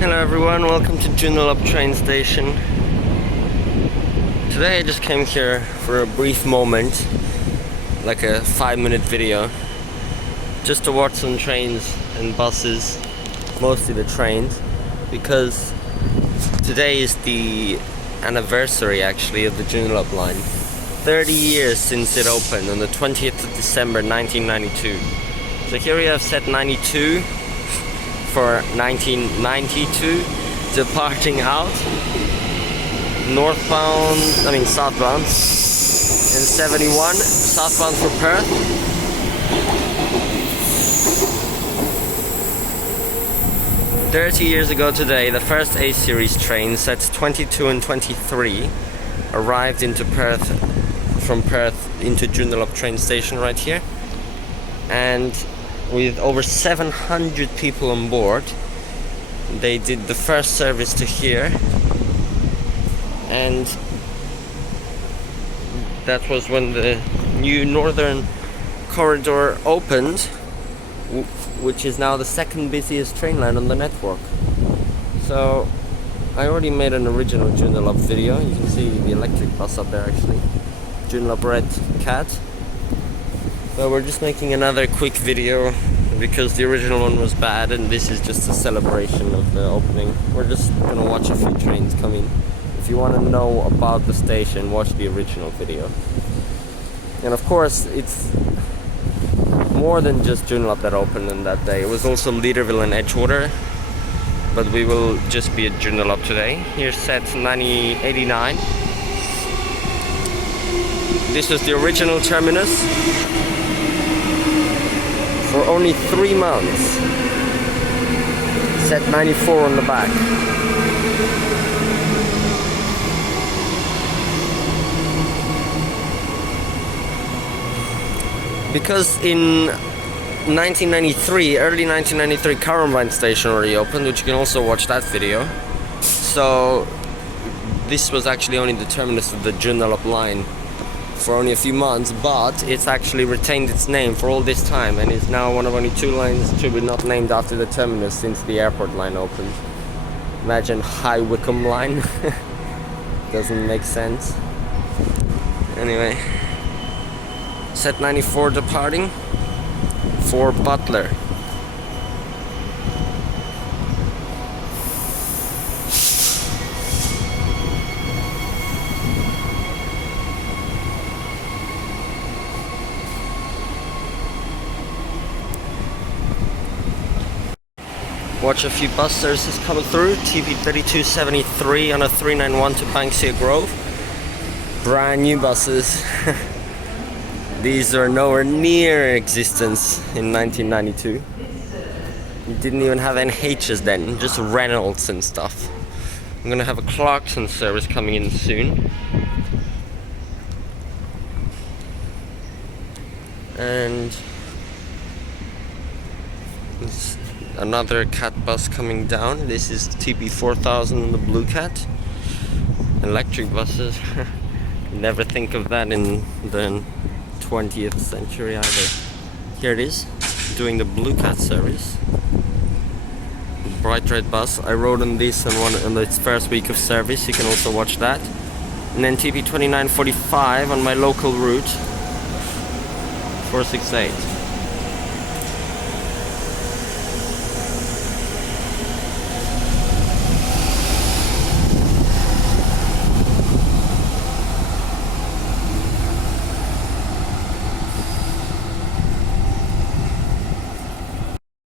Hello everyone, welcome to Joondalup train station. Today I just came here for a brief moment, like a 5-minute video, just to watch some trains and buses, mostly the trains, because today is the anniversary actually of the Joondalup line. 30 years since it opened on the 20th of December 1992. So here we have set 92 for 1992, departing out southbound, and 71 southbound for Perth. "30 years ago today, the first A series train, sets 22 and 23, arrived into Perth, from Perth into Joondalup train station right here, and with over 700 people on board, they did the first service to here, and that was when the new Northern Corridor opened, which is now the second busiest train line on the network. So I already made an original Joondalup video. You can see the electric bus up there actually, Joondalup Red Cat. So we're just making another quick video because the original one was bad, and this is just a celebration of the opening. We're just gonna watch a few trains come in. If you want to know about the station, watch the original video. And of course, it's more than just Joondalup that opened on that day. It was also Leaderville and Edgewater, but we will just be at Joondalup today. Here's set 89. This was the original terminus for only 3 months. Set 94 on the back. Because in 1993, early 1993, Currambine Station already opened, which you can also watch that video. So this was actually only the terminus of the Joondalup line for only a few months, but it's actually retained its name for all this time and is now one of only 2 lines to be not named after the terminus since the airport line opened. Imagine High Wycombe line. Doesn't make sense. Anyway, set 94 departing for Butler. Watch a few bus services coming through. TP3273 on a 391 to Banksia Grove. Brand new buses. These are nowhere near existence in 1992. You didn't even have NHs then, just Reynolds and stuff. I'm gonna have a Clarkson service coming in soon. And another Cat bus coming down. This is TP4000, the Blue Cat. Electric buses. Never think of that in the 20th century either. Here it is, doing the Blue Cat service. Bright red bus. I rode on this on its first week of service. You can also watch that. And then TP2945 on my local route, 468.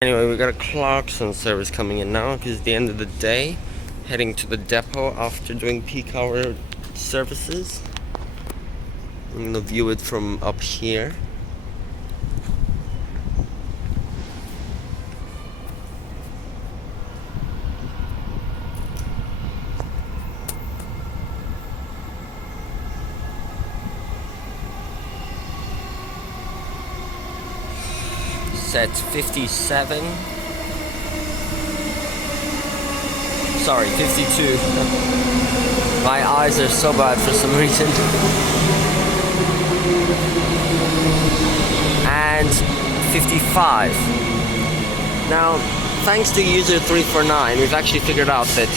Anyway, we got a Clarkson service coming in now because it's the end of the day. Heading to the depot after doing peak hour services. I'm gonna view it from up here. Set 57. Sorry, 52. My eyes are so bad for some reason. And 55. Now, thanks to user349, we've actually figured out that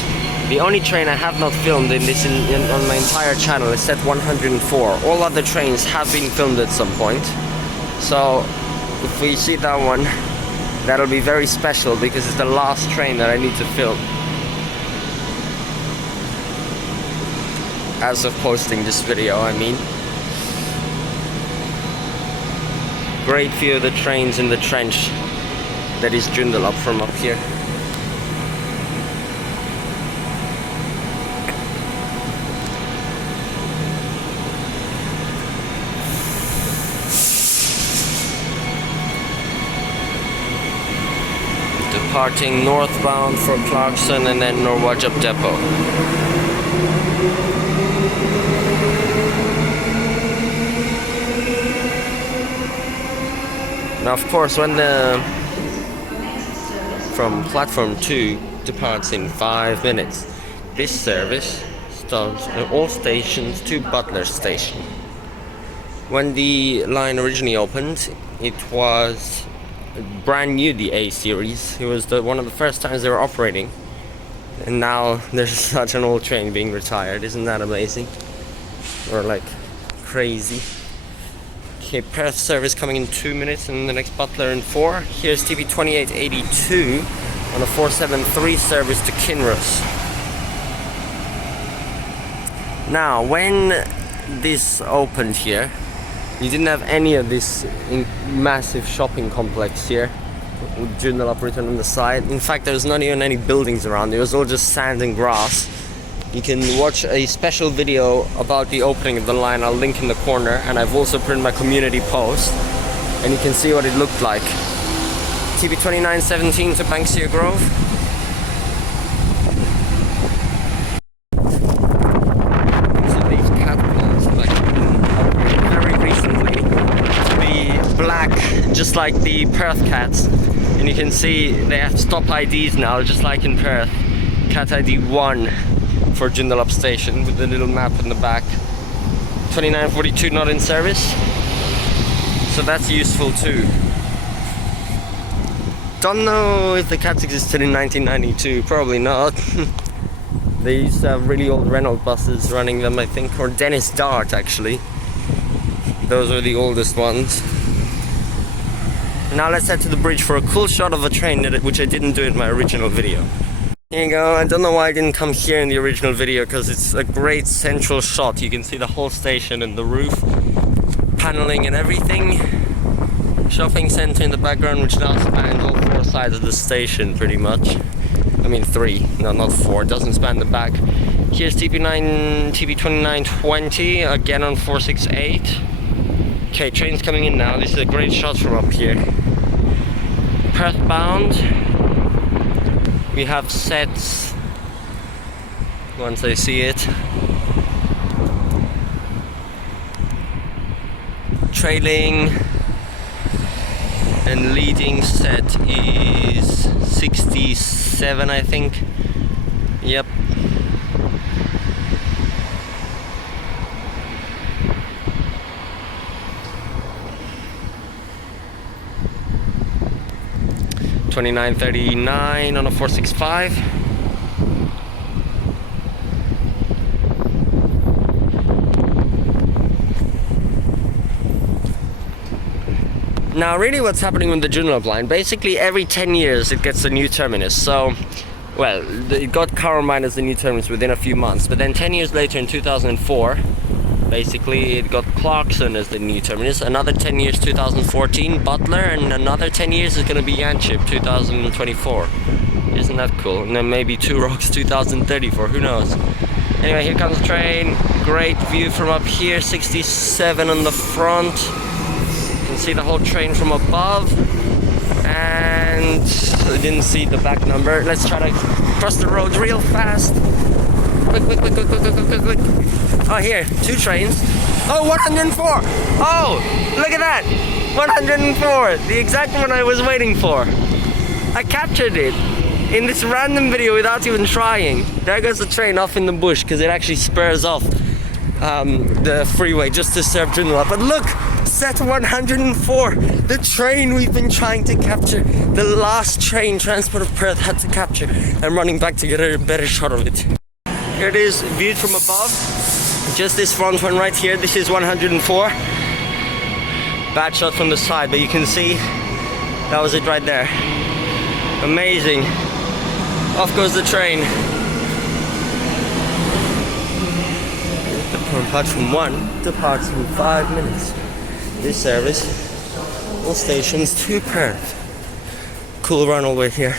the only train I have not filmed on my entire channel is set 104. All other trains have been filmed at some point. So if we see that one, that'll be very special because it's the last train that I need to film. As of posting this video, I mean. Great view of the trains in the trench that is Joondalup from up here. Departing northbound for Clarkson and then Norwajup Depot. Now, of course, when from platform 2 departs in 5 minutes, this service stops at all stations to Butler Station. When the line originally opened, it was brand new, the A series. It was one of the first times they were operating, and now there's such an old train being retired. Isn't that amazing? Or like crazy. Okay, Perth service coming in 2 minutes, and the next Butler in 4. Here's TP2882 on a 473 service to Kinross. Now, when this opened here, you didn't have any of this massive shopping complex here with Joondalup written on the side. In fact, there was not even any buildings around. It was all just sand and grass. You can watch a special video about the opening of the line. I'll link in the corner, and I've also put in my community post, and you can see what it looked like. TP2917 to Banksia Grove. So these catapults like upgraded very recently to be black, just like the Perth cats. And you can see they have stop IDs now, just like in Perth. Cat ID 1 for Joondalup Station with the little map in the back. 2942 not in service, so that's useful too. Don't know if the cats existed in 1992, probably not. They used to have really old Renault buses running them, I think, or Dennis Dart actually. Those were the oldest ones. Now let's head to the bridge for a cool shot of a train, which I didn't do in my original video. Here you go. I don't know why I didn't come here in the original video, because it's a great central shot. You can see the whole station and the roof, paneling and everything. Shopping center in the background, which now spans all 4 sides of the station pretty much. I mean 3, no, not 4. It doesn't span the back. Here's TP2920 again on 468. Okay, train's coming in now. This is a great shot from up here. Perth bound. We have sets once I see it. Trailing and leading set is 67, I think. Yep. $29.39 on a 465. Now really what's happening with the Joondalup line, basically every 10 years it gets a new terminus. So, well, it got Caromine as the new terminus within a few months, but then 10 years later in 2004, basically it got Clarkson as the new terminus. Another 10 years 2014, Butler, and another 10 years is going to be Yanchep 2024. Isn't that cool? And then maybe Two Rocks 2034, who knows. Anyway, here comes the train. Great view from up here, 67 on the front. You can see the whole train from above. And I didn't see the back number. Let's try to cross the road real fast. Quick, quick, quick, quick, quick, quick, quick, quick. Oh, here, 2 trains. Oh, 104. Oh, look at that. 104, the exact one I was waiting for. I captured it in this random video without even trying. There goes the train off in the bush because it actually spurs off the freeway just to serve Joondalup. But look, Sunset 104, the train we've been trying to capture, the last train Transport of Perth had to capture. I'm running back to get a better shot of it. Here it is, viewed from above. Just this front one right here, this is 104. Bad shot from the side, but you can see that was it right there. Amazing. Off goes the train. Platform 1 departs in 5 minutes. This service, all stations to Perth. Cool run all the way here.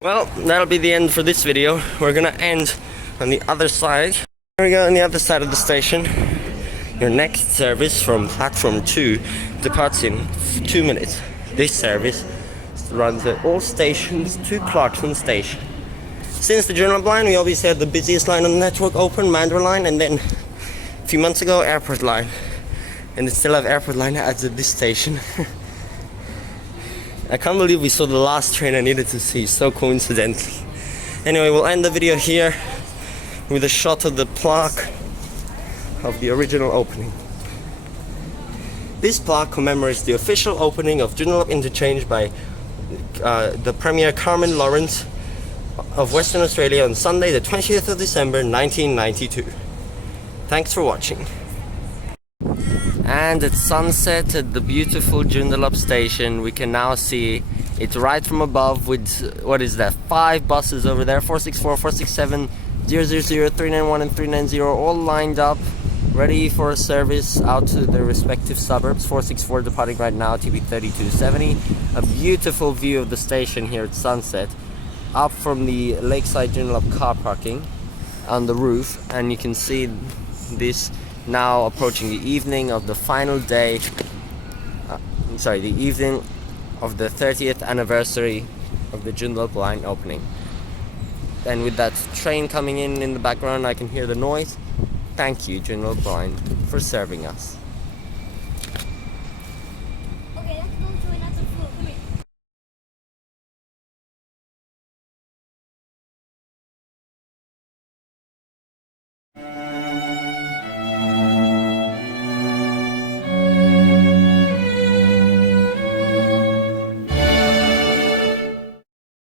Well, that'll be the end for this video. We're gonna end on the other side. Here we go, on the other side of the station. Your next service from platform 2 departs in 2 minutes. This service runs at all stations to Clarkson Station. Since the Joondalup line, we obviously had the busiest line on the network open, Mandurah line, and then a few months ago, Airport line. And they still have Airport line at this station. I can't believe we saw the last train I needed to see, so coincidentally. Anyway, we'll end the video here with a shot of the plaque of the original opening. This plaque commemorates the official opening of Joondalup Interchange by the Premier Carmen Lawrence of Western Australia on Sunday the 20th of December 1992. Thanks for watching. And at sunset at the beautiful Joondalup station, we can now see it right from above with, what is that, 5 buses over there, 464, 467, 000, 391 and 390, all lined up, ready for a service out to their respective suburbs. 464 departing right now, TB 3270. A beautiful view of the station here at sunset, up from the Lakeside Joondalup car parking on the roof, and you can see this now approaching the evening of the final day, the evening of the 30th anniversary of the Joondalup line opening. And with that train coming in the background, I can hear the noise. Thank you, Joondalup line, for serving us.